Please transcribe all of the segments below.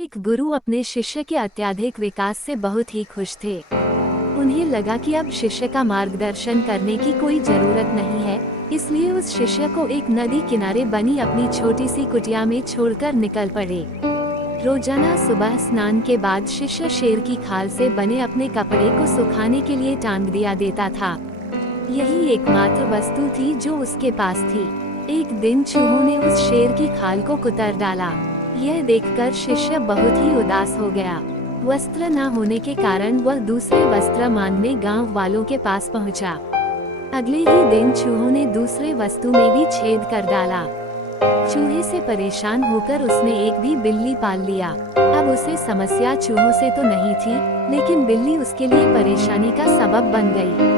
एक गुरु अपने शिष्य के अत्यधिक विकास से बहुत ही खुश थे। उन्हें लगा कि अब शिष्य का मार्गदर्शन करने की कोई जरूरत नहीं है, इसलिए उस शिष्य को एक नदी किनारे बनी अपनी छोटी सी कुटिया में छोड़कर निकल पड़े। रोजाना सुबह स्नान के बाद शिष्य शेर की खाल से बने अपने कपड़े को सुखाने के लिए टांग दिया देता था। यही एकमात्र वस्तु थी जो उसके पास थी। एक दिन चूहों ने उस शेर की खाल को कुतर डाला। यह देखकर शिष्य बहुत ही उदास हो गया। वस्त्र न होने के कारण वह दूसरे वस्त्र मांगने गांव वालों के पास पहुंचा। अगले ही दिन चूहों ने दूसरे वस्तु में भी छेद कर डाला। चूहे से परेशान होकर उसने एक भी बिल्ली पाल लिया। अब उसे समस्या चूहों से तो नहीं थी, लेकिन बिल्ली उसके लिए परेशानी का सबब बन गई।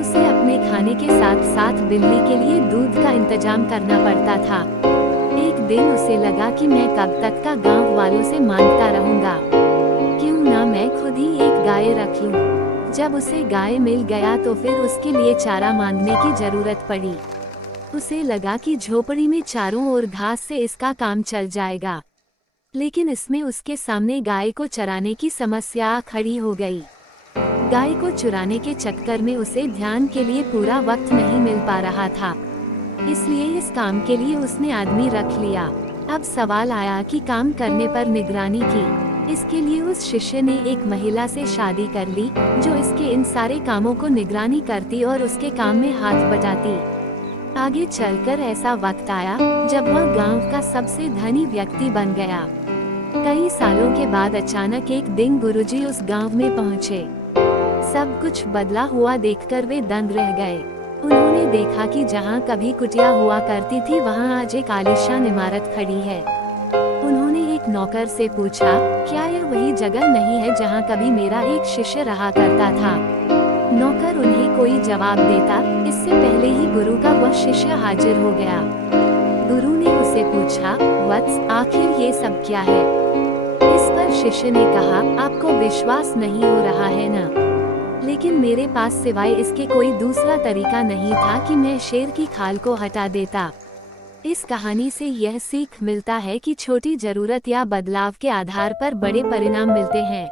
उसे अपने खाने के साथ साथ बिल्ली के लिए दूध का इंतजाम करना पड़ता था। एक दिन उसे लगा कि मैं कब तक का गांव वालों से मांगता रहूंगा, क्यों ना मैं खुद ही एक गाय रख लूं। जब उसे गाय मिल गया तो फिर उसके लिए चारा मांगने की जरूरत पड़ी। उसे लगा कि झोपड़ी में चारों ओर घास से इसका काम चल जाएगा, लेकिन इसमें उसके सामने गाय को चराने की समस्या खड़ी हो गई। गाय को चुराने के चक्कर में उसे ध्यान के लिए पूरा वक्त नहीं मिल पा रहा था, इसलिए इस काम के लिए उसने आदमी रख लिया। अब सवाल आया कि काम करने पर निगरानी की। इसके लिए उस शिष्य ने एक महिला से शादी कर ली, जो इसके इन सारे कामों को निगरानी करती और उसके काम में हाथ बटाती। आगे चलकर ऐसा वक्त आया जब वह गांव का सबसे धनी व्यक्ति बन गया। कई सालों के बाद अचानक एक दिन गुरुजी उस गांव में पहुंचे। सब कुछ बदला हुआ देखकर वे दंग रह गए। उन्होंने देखा कि जहां कभी कुटिया हुआ करती थी वहां आज एक आलीशान इमारत खड़ी है। उन्होंने एक नौकर से पूछा, क्या यह वही जगह नहीं है जहां कभी मेरा एक शिष्य रहा करता था? नौकर उन्हें कोई जवाब देता, इससे पहले ही गुरु का वह शिष्य हाजिर हो गया। गुरु ने उसे पूछा, वत्स, आखिर ये सब क्या है? इस पर शिष्य ने कहा, आपको विश्वास नहीं हो रहा है ना? लेकिन मेरे पास सिवाय इसके कोई दूसरा तरीका नहीं था कि मैं शेर की खाल को हटा देता। इस कहानी से यह सीख मिलता है कि छोटी जरूरत या बदलाव के आधार पर बड़े परिणाम मिलते हैं।